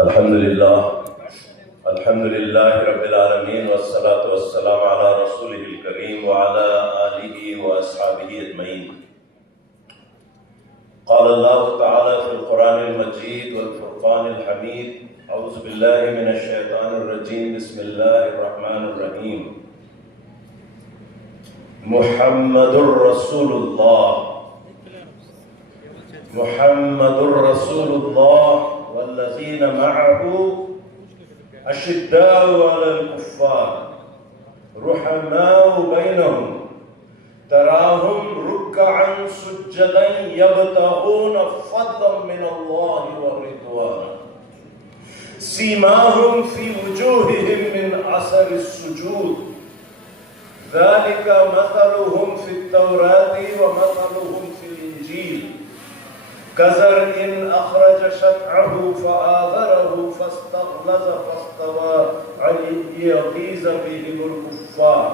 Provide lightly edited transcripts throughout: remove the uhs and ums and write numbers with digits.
الحمد لله رب العالمين والصلاة والسلام على رسوله الكريم وعلى آله وأصحابه أجمعين. قال الله تعالى في القرآن المجيد والفرقان الحميد: أعوذ بالله من الشيطان الرجيم، بسم الله الرحمن الرحيم. محمد رسول الله، محمد رسول الله والذين معه أشداء على الكفار رحماء بينهم تراهم ركعا سجدا يبتغون فضلا من الله ورضوانا سيماهم في وجوههم من أثر السجود ذلك مثلهم في التوراة ومثلهم في الإنجيل كزرع أخرج شطأه فآزره فاستغلظ فاستوى ليغيظ بهم الكفار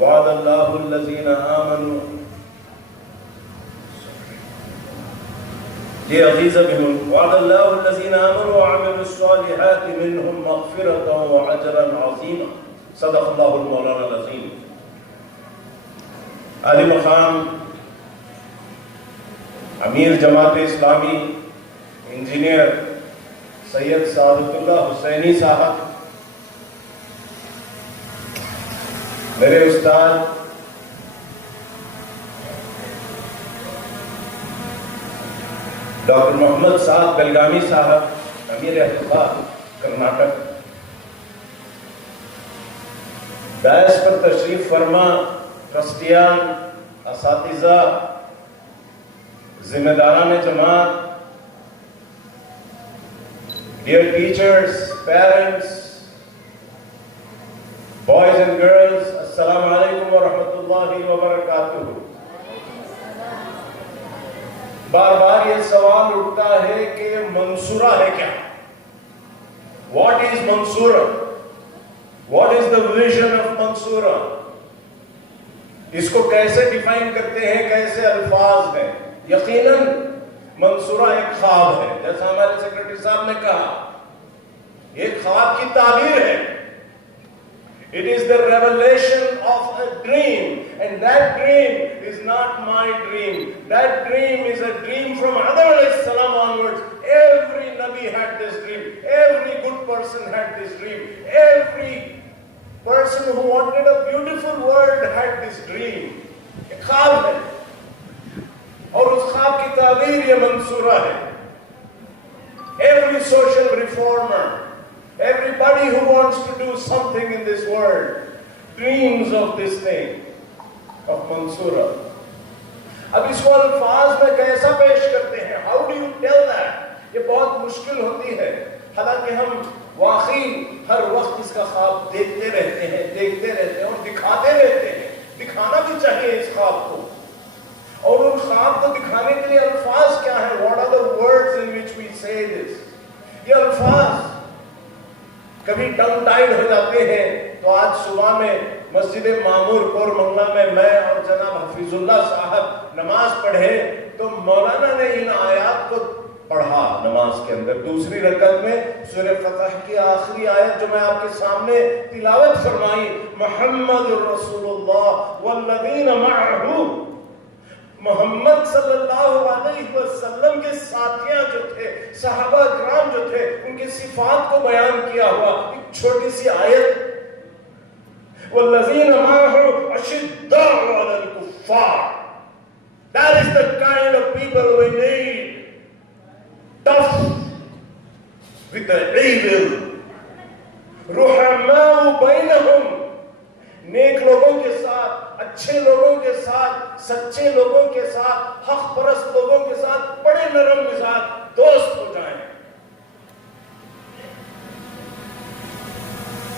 وعد الله الذين آمنوا وعملوا الصالحات منهم مغفرة وأجرا عظيما. صدق الله المولانا العظيم. علی مقام امیر جماعت اسلامی انجینئر سید سعادت اللہ حسینی صاحب، میرے استاد ڈاکٹر محمد سعد بلگامی صاحب، امیر احتفاظ کرناٹک، دائس پر تشریف فرما ٹرسٹیان، اساتذہ، ذمہ داران جماعت، dear teachers, parents, boys and girls, السلام علیکم ورحمۃ اللہ وبرکاتہ. بار بار یہ سوال اٹھتا ہے کہ منصورہ ہے کیا؟ What is Mansoura? What is the vision of منصورہ؟ اس کو کیسے ڈیفائن کرتے ہیں، کیسے الفاظ ہیں؟ یقیناً منصورہ ایک خواب ہے، جیسا ہمارے سیکریٹری صاحب نے کہا، ایک خواب کی تعبیر ہے. It is the revelation of a dream, and that dream is not my dream. That dream is a dream from Adam alayhi salam onwards. Every Nabi had this dream. Every good person had this dream. Every person who wanted a beautiful world had this dream. ایک خواب ہے، اور اس خواب کی تعبیر یہ منصورہ ہے. Every social reformer, everybody who wants to do something in this world dreams of this thing, of منصورہ. اب اس کو الفاظ میں کیسا پیش کرتے ہیں؟ How do you tell that؟ یہ بہت مشکل ہوتی ہے، حالانکہ ہم واقعی ہر وقت اس کا خواب دیکھتے رہتے ہیں اور دکھاتے رہتے ہیں. دکھانا بھی چاہیے اس خواب کو، اور ان خواب کو دکھانے کے لیے الفاظ کیا ہیں؟ What are the words in which we say this؟ یہ الفاظ کبھی ٹنگ ٹائڈ ہو جاتے ہیں. تو آج صبح میں مسجد معمور کور منگلہ میں میں اور جناب حفیظ اللہ صاحب نماز پڑھے تو مولانا نے ان آیات کو پڑھا نماز کے اندر. دوسری رکعت میں سورہ فتح کی آخری آیت جو میں آپ کے سامنے تلاوت فرمائی، محمد رسول اللہ والذین معہ، محمد صلی اللہ علیہ وسلم کے ساتھیاں جو تھے، صحابہ اکرام جو تھے، ان کی صفات کو بیان کیا ہوا ایک چھوٹی سی آیت. وَالَّذِينَ مَعَهُ أَشِدَّاءُ عَلَى الْكُفَّارِ. That is the kind of people we need. Tough with the evil. رُحَمَاءُ بَيْنَهُمْ. نیک لوگوں کے ساتھ، اچھے لوگوں کے ساتھ، سچے لوگوں کے ساتھ، حق پرست لوگوں کے ساتھ بڑے نرم مزاج دوست ہو جائیں.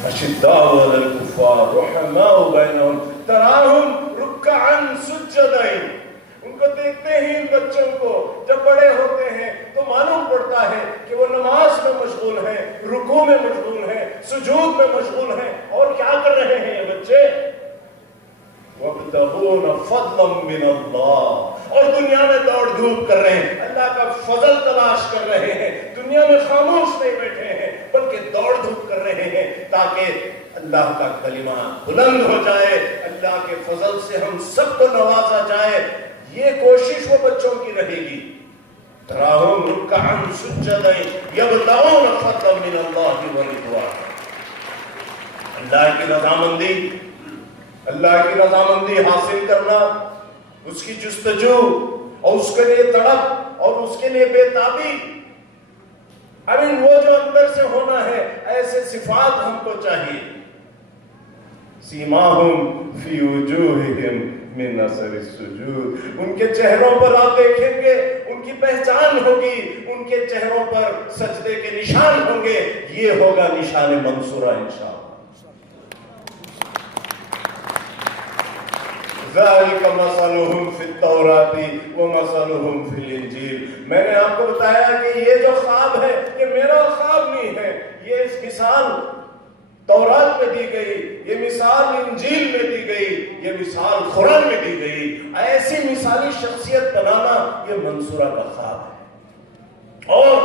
اشداء علی الکفار رحماء بینہم تراہم رکعا سجدا. ان کو دیکھتے ہی ان بچوں کو جب بڑے ہوتے ہیں تو معلوم پڑتا ہے کہ وہ نماز میں مشغول ہیں، رکوع میں مشغول ہیں، سجود میں مشغول ہیں. اور کیا کر رہے ہیں یہ بچے؟ وَابْتَغُونَ فَضْلًا مِّنَ اللَّهِ. اور دنیا میں دوڑ دھوپ کر رہے ہیں، اللہ کا فضل تلاش کر رہے ہیں، دنیا میں خاموش نہیں بیٹھے ہیں بلکہ دوڑ دھوپ کر رہے ہیں تاکہ اللہ کا کلمہ بلند ہو جائے، اللہ کے فضل سے ہم سب کو نوازا جائے. یہ کوشش وہ بچوں کی رہے گی. تراہم رکعا سجدا یبتغون فضلا من اللہ ورضوانا. اللہ کی رضامندی، اللہ کی رضامندی حاصل کرنا، اس کی جستجو اور اس کے لیے تڑپ اور اس کے لیے بے تابی. وہ جو اندر سے ہونا ہے، ایسے صفات ہم کو چاہیے. سیماہم فی وجوہہم من اثر السجود. ان کے چہروں پر آپ دیکھیں گے، ان کی پہچان ہوگی، ان کے چہروں پر سجدے کے نشان ہوں گے. یہ ہوگا نشان منصورہ انشاءاللہ. ذَلِكَ مَثَلُهُمْ فِي التَّوْرَاةِ وَمَثَلُهُمْ فِي الْإِنْجِيلِ. میں نے آپ کو بتایا کہ یہ جو خواب ہے یہ میرا خواب نہیں ہے. یہ اس مثال تورات میں دی گئی، یہ مثال انجیل میں دی گئی، یہ مثال قرآن میں دی گئی. ایسی مثالی شخصیت بنانا یہ منصورہ کا خواب ہے. اور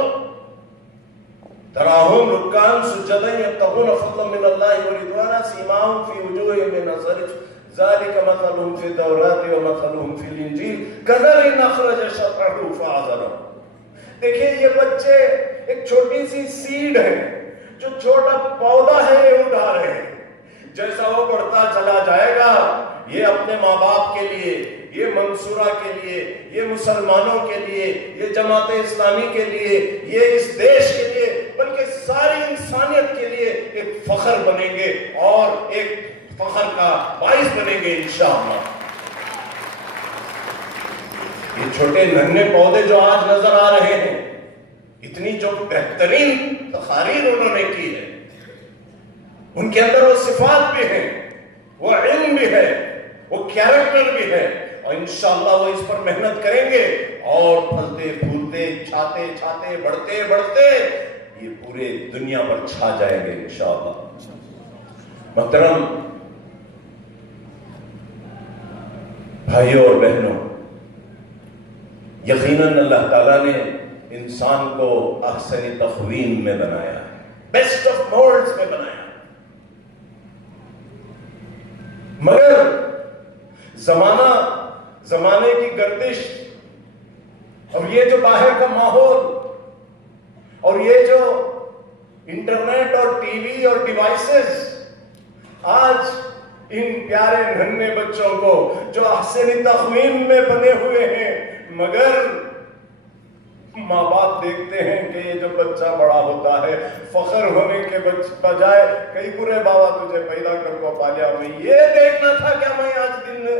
تراہم رکعا سجدا یبتغون فضلا من اللہ ورضوانا سیماہم فی وجوہہم من اثر السجود ذالک مثلہم فی التوراۃ ومثلہم فی الانجیل کزرع اخرج شطأہ فآزرہ. دیکھیں یہ بچے ایک چھوٹی سی سیڈ ہے، جو چھوٹا پودا ہے یہ اٹھا رہے ہیں. جیسا وہ بڑھتا چلا جائے گا، یہ اپنے ماں باپ کے لیے، یہ منصورہ کے لیے، یہ مسلمانوں کے لیے، یہ جماعت اسلامی کے لیے، یہ اس دیش کے لیے، بلکہ ساری انسانیت کے لیے ایک فخر بنیں گے اور ایک فخر کا باعث بنیں گے انشاءاللہ. یہ چھوٹے ننھے پودے جو آج نظر آ رہے ہیں، اتنی جو بہترین تقاریر انہوں نے کی ہے، ان کے اندر وہ صفات بھی ہیں، وہ علم بھی ہے، وہ کیریکٹر بھی ہے، اور انشاءاللہ وہ اس پر محنت کریں گے اور پھلتے پھولتے چھاتے چھاتے بڑھتے بڑھتے یہ پورے دنیا پر چھا جائیں گے انشاءاللہ. محترم بھائیوں اور بہنوں، یقیناً اللہ تعالیٰ نے انسان کو احسن تقویم میں بنایا ہے، بیسٹ آف مولڈز میں بنایا ہے. مگر زمانے کی گردش اور یہ جو باہر کا ماحول اور یہ جو انٹرنیٹ اور ٹی وی اور ڈیوائسز آج ان پیارے ننھے بچوں کو جو احسن تقویم میں بنے ہوئے ہیں، مگر ماں باپ دیکھتے ہیں کہ یہ جو بچہ بڑا ہوتا ہے فخر ہونے کے بجائے کئی برے بابا تجھے پیدا کر کو پالیا، میں یہ دیکھنا تھا کیا میں آج دن میں.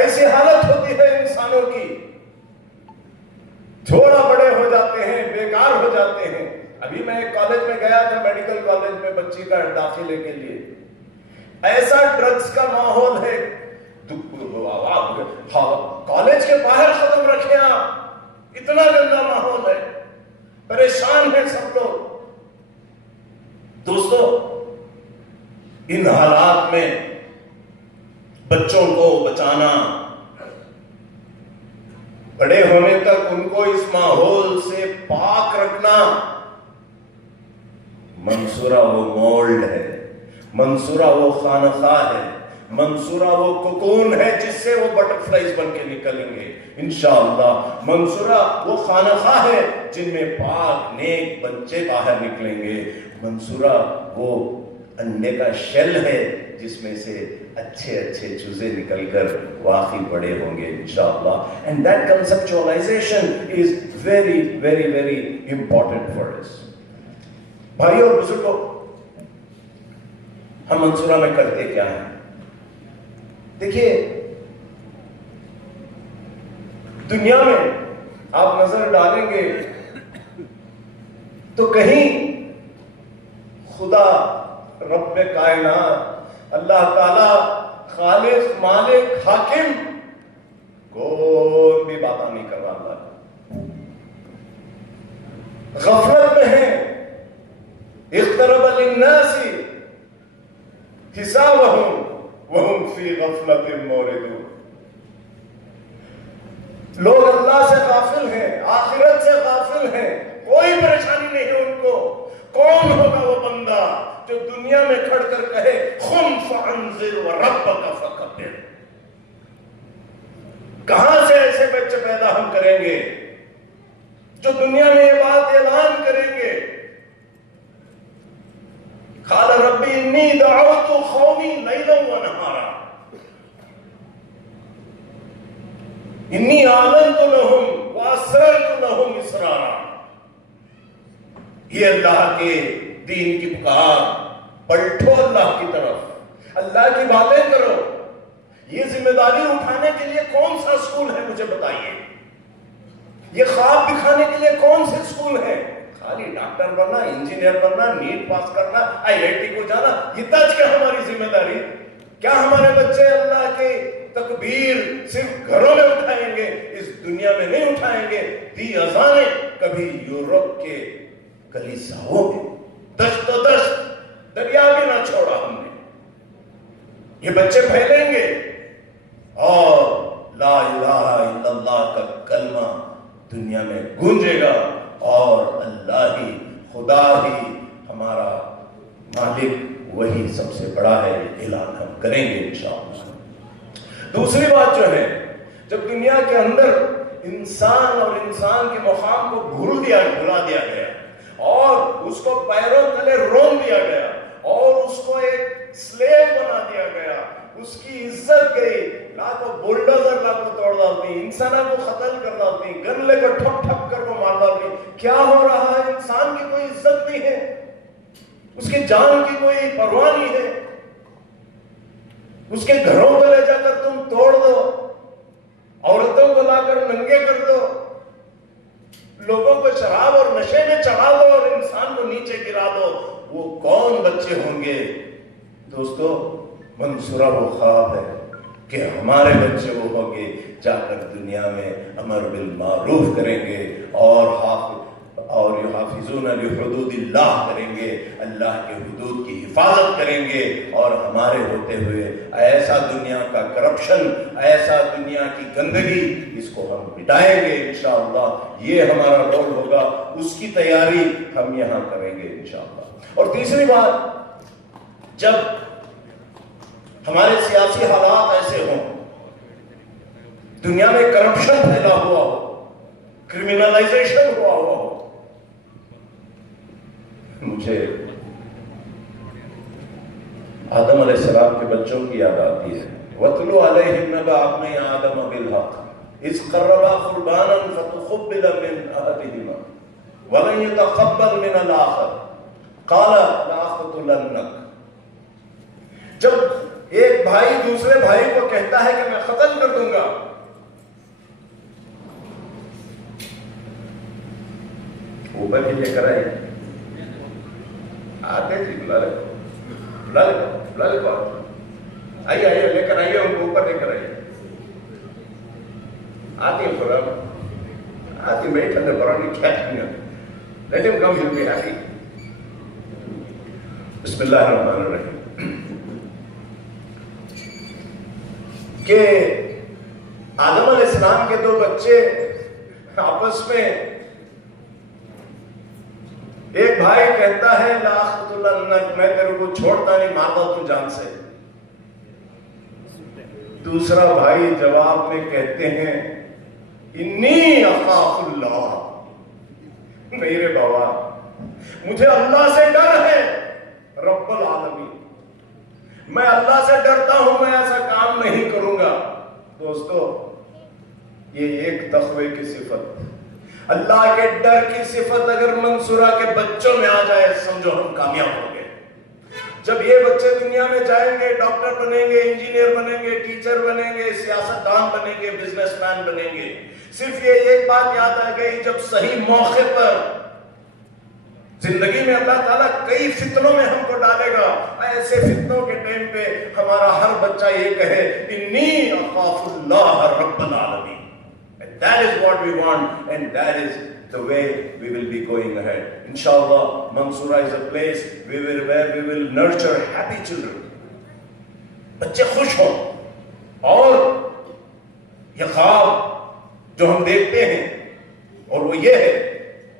ایسی حالت ہوتی ہے انسانوں کی، تھوڑا بڑے ہو جاتے ہیں، بیکار ہو جاتے ہیں. ابھی میں ایک کالج میں گیا تھا، میڈیکل کالج میں بچی کا داخلے کے لیے. ایسا ڈرگز کا ماحول ہے، کالج کے باہر قدم رکھے آپ، اتنا گندا ماحول ہے، پریشان ہیں سب لوگ. دوستو، ان حالات میں بچوں کو بچانا، بڑے ہونے تک ان کو اس ماحول سے پاک رکھنا، منصورہ وہ مولڈ ہے، منصورہ وہ خانقاہ ہے، منصورہ وہ کوکون ہے جس سے وہ بٹر فلائز بن کے نکلیں گے انشاءاللہ. منصورہ وہ خانقاہ ہے جن میں پاک نیک بچے باہر نکلیں گے. منصورہ وہ انڈے کا شیل ہے جس میں سے اچھے اچھے چوزے نکل کر واقعی بڑے ہوں گے انشاءاللہ. And that conceptualization is very, very, very important for us. بھائیو اور بزرگوں، ہم منصورہ میں کرتے کیا ہیں؟ دیکھیے، دنیا میں آپ نظر ڈالیں گے تو کہیں خدا رب کائنات اللہ تعالی خالق مالک حاکم کوئی بھی باتیں نہیں کر رہا. غفلت میں ہیں. اقترب للناس حسابهم وهم فی غفلت موردون. لوگ اللہ سے غافل ہیں، آخرت سے غافل ہیں، کوئی پریشانی نہیں ہے ان کو۔ کون ہوگا وہ بندہ جو دنیا میں کھڑ کر کہے قم فانذر وربک فکبر؟ کہاں سے ایسے بچے پیدا ہم کریں گے جو دنیا میں یہ بات اعلان کریں گے؟ قال ربی انی دعوت قومی لیلا ونہارا انی اعلنت لهم واسررت لهم اسرارا۔ یہ اللہ کے دین کی پکار، پلٹو اللہ کی طرف، اللہ کی باتیں کرو۔ یہ ذمہ داری اٹھانے کے لیے کون سا اسکول ہے مجھے بتائیے؟ یہ خواب دکھانے کے لیے کون سے اسکول ہے؟ خالی ڈاکٹر بننا، انجینئر بننا، نیٹ پاس کرنا، IIT کو جانا، یہ تج کیا ہماری ذمہ داری؟ کیا ہمارے بچے اللہ کے تکبیر صرف گھروں میں اٹھائیں گے، اس دنیا میں نہیں اٹھائیں گے؟ دی اذانیں کبھی یورپ کے کلیساؤں میں دشت و دشت دریا بھی نہ چھوڑا ہم نے۔ یہ بچے پھیلیں گے اور لا الہ الا اللہ کا کلمہ دنیا میں گونجے گا، اور اللہ ہی، خدا ہی ہمارا مالک، وہی سب سے بڑا ہے، یہ اعلان ہم کریں گے انشاءاللہ۔ دوسری بات جو ہے، جب دنیا کے اندر انسان اور انسان کے مقام کو بھلا دیا گیا اور اس کو پیروں تلے رون دیا گیا اور اس کو ایک سلیو بنا دیا گیا، اس کی عزت گئی، لاکھوں بولڈوزر لاکھوں توڑ ڈالتی، انسانوں کو قتل کر ڈالتی، گن لے کر ٹھپ ٹھپ کر کو مار ڈالتی۔ کیا ہو رہا ہے؟ انسان کی کوئی عزت نہیں ہے، اس کی جان کی کوئی پرواہ نہیں ہے۔ اس کے گھروں کو لے جا کر تم توڑ دو، عورتوں کو لا کر ننگے کر دو، لوگوں کو شراب اور نشے میں چڑھا دو اور انسان کو نیچے گرا دو۔ وہ کون بچے ہوں گے؟ دوستو، منصورہ وہ خواب ہے کہ ہمارے بچے وہ ہوں گے جا کر دنیا میں امر بالمعروف کریں گے اور یحافظون لحدود اللہ کریں گے، اللہ کے حدود کی حفاظت کریں گے، اور ہمارے ہوتے ہوئے ایسا دنیا کا کرپشن، ایسا دنیا کی گندگی، اس کو ہم مٹائیں گے انشاءاللہ۔ یہ ہمارا رول ہوگا، اس کی تیاری ہم یہاں کریں گے انشاءاللہ۔ اور تیسری بات، جب ہمارے سیاسی حالات ایسے ہوں، دنیا میں کرپشن پھیلا ہوا ہو، کرمنلائزیشن ہوا ہو، مجھے آدم علیہ السلام کے بچوں کی یاد آتی ہے۔ وَاتْلُ عَلَيْهِمْ نَبَأَ ابْنَيْ آدَمَ بِالْحَقِّ إِذْ قَرَّبَا قُرْبَانًا فَتُقُبِّلَ مِنْ أَحَدِهِمَا وَلَنْ يُتَقَبَّلْ مِنَ الْآخَرِ قَالَ لَأَقْتُلَنَّكَ۔ جب ایک بھائی دوسرے بھائی کو کہتا ہے کہ میں قتل کر دوں گا، اوپر ہی لے کر آئے، آتے جی، بلا لے آئیے لے کر آئیے، ان کو اوپر لے کر آئیے۔ آتی ہے قرآن، آتی میری ٹھنڈے قرآن کی کھیچ نہیں، لیٹ ہم کم، he'll be happy۔ بسم اللہ الرحمن الرحیم۔ کہ آدم علیہ السلام کے دو بچے آپس میں، ایک بھائی کہتا ہے لَأَقْتُلَنَّكَ، میں تیرے کو چھوڑتا نہیں، مارتا تو جان سے۔ دوسرا بھائی جواب میں کہتے ہیں انی اخاف اللہ، میرے بابا مجھے اللہ سے ڈر ہے، رب العالمین، میں اللہ سے ڈرتا ہوں، میں ایسا کام نہیں کروں گا۔ دوستو، یہ ایک تقوی کی صفت، اللہ کے ڈر کی صفت اگر منصورہ کے بچوں میں آ جائے، سمجھو ہم کامیاب ہوں گے۔ جب یہ بچے دنیا میں جائیں گے، ڈاکٹر بنیں گے، انجینئر بنیں گے، ٹیچر بنیں گے، سیاستدان بنیں گے، بزنس مین بنیں گے، صرف یہ ایک بات یاد آ گئی، جب صحیح موقع پر زندگی میں اللہ تعالیٰ کئی فتنوں میں ہم کو ڈالے گا، ایسے فتنوں کے ٹائم پہ ہمارا ہر بچہ یہ کہے انی اخاف اللہ رب العالمین۔ And that is what we want, and that is the way we will be going ahead. Inshallah, Mansoura is a place where we will nurture happy children. بچے خوش ہوں، اور یہ خواب جو ہم دیکھتے ہیں، اور وہ یہ ہے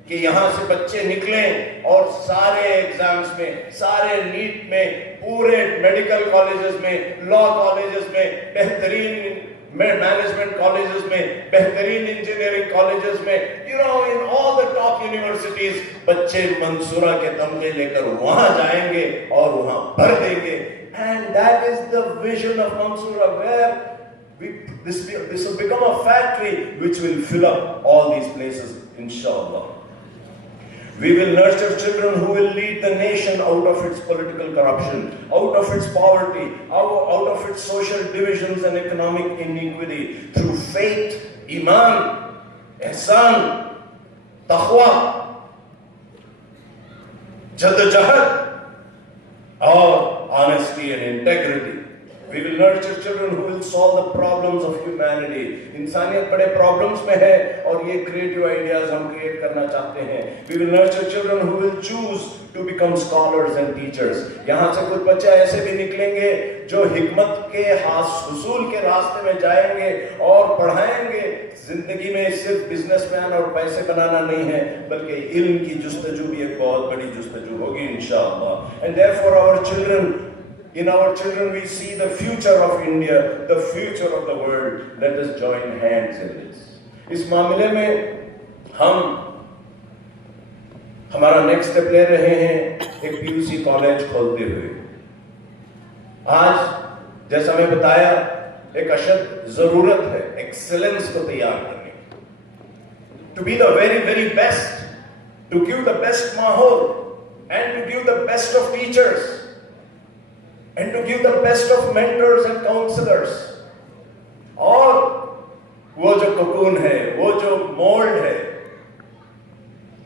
کہ یہاں سے بچے نکلیں اور سارے ایگزامز میں، سارے نیٹ میں، پورے میڈیکل کالجز میں، لا کالجز میں، بہترین مینجمنٹ کالجز میں، بہترین انجینئرنگ کالجز میں، in all the top universities، بچے منصورہ کے تمغے لے کر وہاں جائیں گے اور وہاں بھر دیں گے. And that is the vision of Mansoura, where this will become a factory which will fill up all these places, inshallah. We will nurture children who will lead the nation out of its political corruption, out of its poverty, out of its social divisions and economic inequity, through faith, iman, ihsan, taqwa, jadojahad, or honesty and integrity. We will nurture children who will solve the problems of humanity. انسانیت بڑے problems میں ہے اور یہ creative ideas ہم create کرنا چاہتے ہیں. We will nurture children who will choose to become scholars and teachers. یہاں سے کچھ بچے ایسے بھی نکلیں گے جو حکمت کے حصول کے راستے میں جائیں گے اور پڑھائیں گے. زندگی میں صرف بزنس مین اور پیسے بنانا نہیں ہے بلکہ علم کی جستجو بھی ایک بہت بڑی جستجو ہوگی انشاءاللہ. And therefore in our children we see the future of India, the future of the world. Let us join hands in this. اس معاملے میں ہمارا نیکسٹ اسٹیپ لے رہے ہیں ایک پی یو سی کالج کھولتے ہوئے. آج جیسا میں بتایا ایک اشد ضرورت ہے ایکسلنس کو تیار کرنے کی. To be the very, very best, to give the best ماحول and to give the best of teachers and to give the best of mentors and counselors. اور وہ جو ککون ہے، وہ جو مولڈ ہے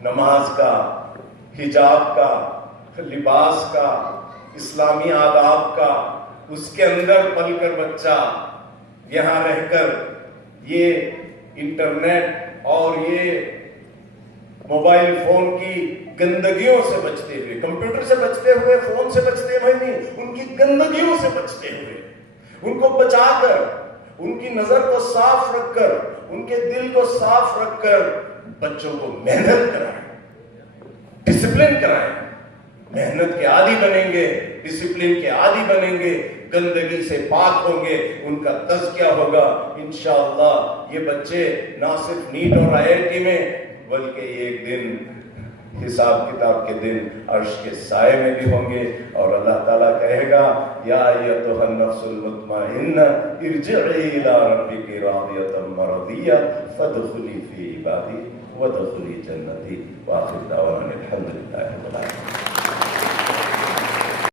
نماز کا، حجاب کا، لباس کا، اسلامی آداب کا، اس کے اندر پل کر بچہ یہاں رہ کر یہ انٹرنیٹ اور یہ موبائل فون کی گندگیوں سے بچتے ہوئے، کمپیوٹر سے بچتے ہوئے، فون سے بچتے ہوئے نہیں، ان کی گندگیوں سے بچتے ہوئے، ان کو بچا کر، ان کی نظر کو صاف رکھ کر، ان کے دل کو صاف رکھ کر بچوں کو محنت کرائیں، ڈسپلن کرائیں. محنت کے عادی بنیں گے، ڈسپلن کے عادی بنیں گے، گندگی سے پاک ہوں گے، ان کا تزکیہ ہوگا انشاءاللہ. یہ بچے نہ صرف نیٹ اور آئی آئی ٹی میں بلکہ ایک دن حساب کتاب کے دن عرش کے سائے میں بھی ہوں گے اور اللہ تعالیٰ کہے گا یا ایتھا النفس المطمئنہ ارجعی الی ربک راضیۃ مرضیہ فادخلی فی عبادی وادخلی جنتی. وآخر دعوانا الحمد للہ رب العالمین.